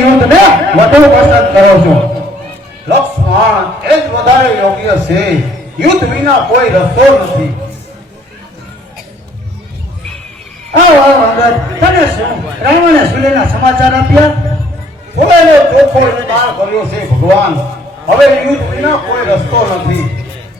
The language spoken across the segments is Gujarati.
યુદ્ધને વધુ પસંદ કરો છો? લક્ષ્મણ એ જ વધારે યોગ્ય છે. યુદ્ધ વિના કોઈ રસ્તો નથી. આવો આવો અંગદ, તને શું રાવણે સુલેના સમાચાર આપ્યા? કોઈને ચોખ્ખો ઇનકાર કર્યો છે ભગવાન. હવે યુદ્ધ વિના કોઈ રસ્તો નથી.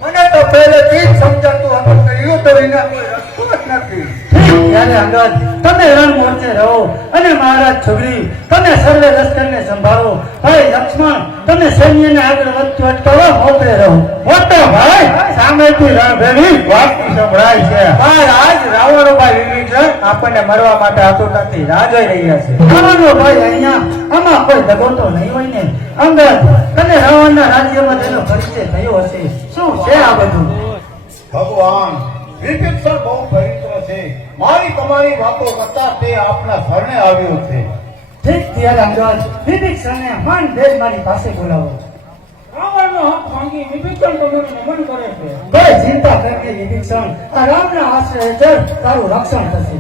મને તો પહેલેથી જ સમજાતું હતું કે યુદ્ધ વિના કોઈ રસ્તો જ નથી. ત્યારે અંગદ, તમે રણ મોરચે રહો અને મહારાજ છોગરી તમે સર્વે લશ્કરને સંભાળો. ભાઈ લક્ષ્મણ, તમે સૈન્યને આગળ વધતું અટકાવવા મોકલે રહો. મોટો ભાઈ, સામેથી રણભેરી વાગતી સંભળાય છે. મહારાજ, રાવણભાઈ વિભીષણ આપણને મરવા માટે આતુર નથી, રાહ જોઈ રહ્યા છે. રાવણનો ભાઈ અહીંયા, આમાં કોઈ દગો તો નહીં હોય ને? અંગદ, તને રાવણના રાજ્યમાં તેનો પરિચય થયો હશે. શું છે આ બધું? ભગવાન, વિભીષણ બહુ પવિત્ર છે. મારી તમારી વાતો કરતા તે આપના શરણે આવ્યો છે. ઠીક, ત્યારે અંગદ, વિભીષણને માન ભેદ મારી પાસે બોલાવો. રાવણનો હક માંગી વિભીષણ તમને નમન કરે છે. કોઈ ચિંતા કરતી વિભીષણ, આ રામના આશ્રય હેઠળ તારું રક્ષણ થશે.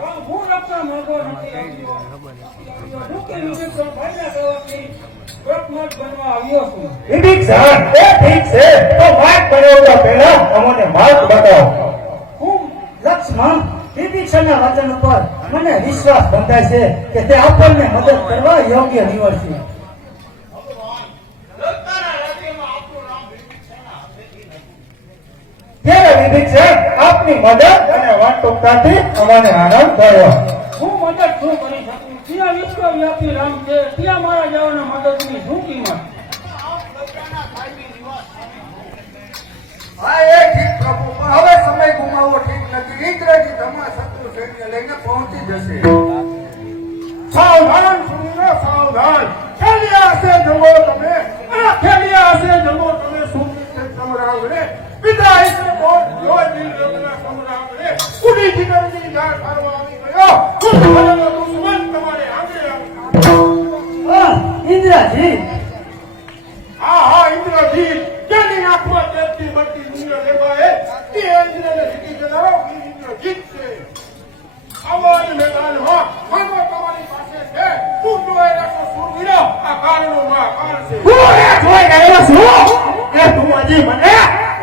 રામ હું રક્ષણ માંગો નથી આવ્યો. હું કે વિભીષણ ભાઈના કહેવાથી વ્રતમત બનવા આવ્યો છું. વિભીષણ, એ ઠીક છે, તો માર્ગ બનાવતા પહેલા અમને માર્ગ બતાવો. હું લક્ષ્મણ, વિભીષણના વચન ઉપર મને વિશ્વાસ બંધાય છે કે તે આપણને મદદ કરવા યોગ્ય નીવડશે. ત્યારે વિભીષણ, આપની મદદ અને વાતોકતાથી અમને આનંદ થયો. હું મદદ શું કરી શકું? ત્યાં વિશ્વવ્યાપી રામ છે, ત્યાં મારા જવાના મદદની શું કિંમત? હા, એ ઠીક પ્રભુ, પણ હવે સમય ગુમાવવો ઠીક નથી. ઇન્દ્રજી તમારા શત્રુ સૈન્ય લઈને પહોંચી જશે. સાવધાન સુનો, સાવધાન. ખેલિયા હશે જમો તમે, આ ખેલિયા હશે જમો તમે. સુમિત સમરાવ રે વિદાય છે બોલ જો દિલ રગના સમરાવ રે ઉડી જીગરની જાણ કરવા આવી ગયો. દુશ્મનનો દુશ્મન તમારે આગે આવી. ઇન્દ્રજી, હા, ઇન્દ્રજી, જેની આંખમાં તેજથી બળતી દુનિયા દેખાય તે ઇન્દ્રને જીતી જનારો ઇન્દ્રજીત છે. આવાજ મેદાનમાં માનો તમારી પાસે છે. તું જોઈ રાખો સુરવીરો, આ કારણોમાં કાળ છે. હું એ જોઈ ગયો છું કે તું હજી મને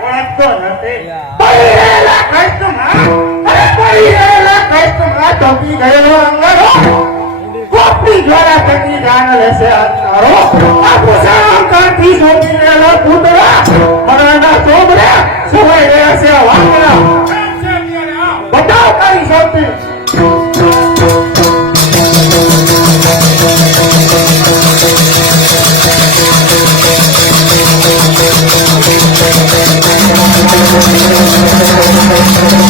ઓળખતો નથી. પડી રહેલા કષ્ટમાં, અરે પડી રહેલા કષ્ટમાં ટોપી ગયેલો અંગારો, કોપની દ્વારા તકી જાણ લેશે અંગારો. આ પુષાણકારથી સોંપી રહેલો પૂતળા મરણના ચોબરે સુવાઈ રહ્યા છે વાંગડા. એમ છે ત્યારે આ બતાવ કઈ શક્તિ. Thank you.